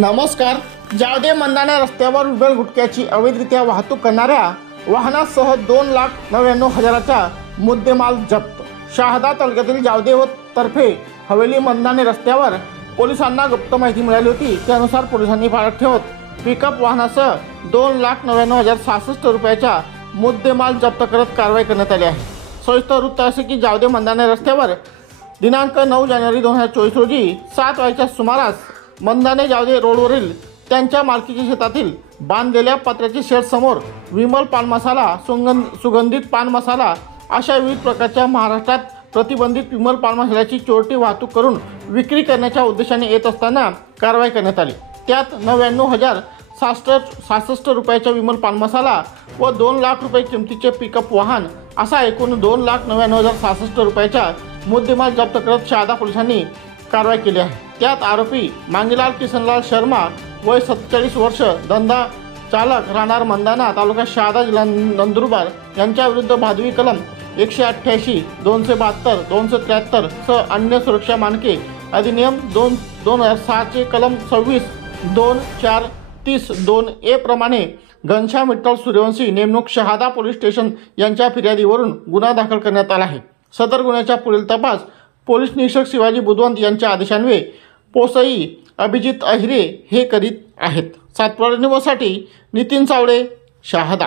नमस्कार. जावदे मंदाना रस्त्यावर रुबेल गुटख्याची अवैधरित्या वाहतूक करणाऱ्या वाहनासह 2,99,000चा मुद्देमाल जप्त. शहादा तालुक्यातील जावदे व तर्फे हवेली मंदाने रस्त्यावर पोलिसांना गुप्त माहिती मिळाली होती. त्यानुसार पोलिसांनी पाळत ठेवत पिकअप वाहनासह 2,99,066 रुपयाचा मुद्देमाल जप्त करत कारवाई करण्यात आली आहे. सविस्तर वृत्त असे की जावदे मंदाने रस्त्यावर दिनांक 9 जानेवारी 2024 रोजी 7 वाजेच्या सुमारास मंदाने जावदे रोडवरील त्यांच्या मालकीच्या शेतातील बांधलेल्या पत्र्याच्या शेड समोर विमल पान मसाला, सुगंधित पान मसाला अशा विविध प्रकारच्या महाराष्ट्रात प्रतिबंधित विमल पान मसाल्याची चोरटी वाहतूक करून विक्री करण्याच्या उद्देशाने येत असताना कारवाई करण्यात आली. त्यात 99,066 रुपयाचा विमल पान मसाला व 2 लाख रुपये किमतीचे पिकअप वाहन असा एकूण 2,99,066 रुपयाचा मुद्देमाल जप्त करत शहादा पोलिसांनी कारवाई केली आहे. त्यात आरोपी मांगीलाल किसनलाल शर्मा वय 47 वर्ष, धंदा चालक, राहणार मंदाना, तालुका शहादा, जिल्हा नंदुरबार यांच्या विरुद्ध भादवी कलम 188, 272, 273 सह अन्य सुरक्षा मानके अधिनियम 2006 चे कलम 26, 2, 4, 30, 2A प्रमाणे घनश्याम विठ्ठल सूर्यवंशी नेमणूक शहादा पोलीस स्टेशन यांच्या फिर्यादीवरून गुन्हा दाखल करण्यात आला आहे. सदर गुन्ह्याचा पुढील तपास पोलीस निरीक्षक शिवाजी बुधवंत यांच्या आदेशान्वये पोसई अभिजित अहिरे हे करीत आहेत. सातपुडा न्यूजसाठी नितीन चावडे, शहादा.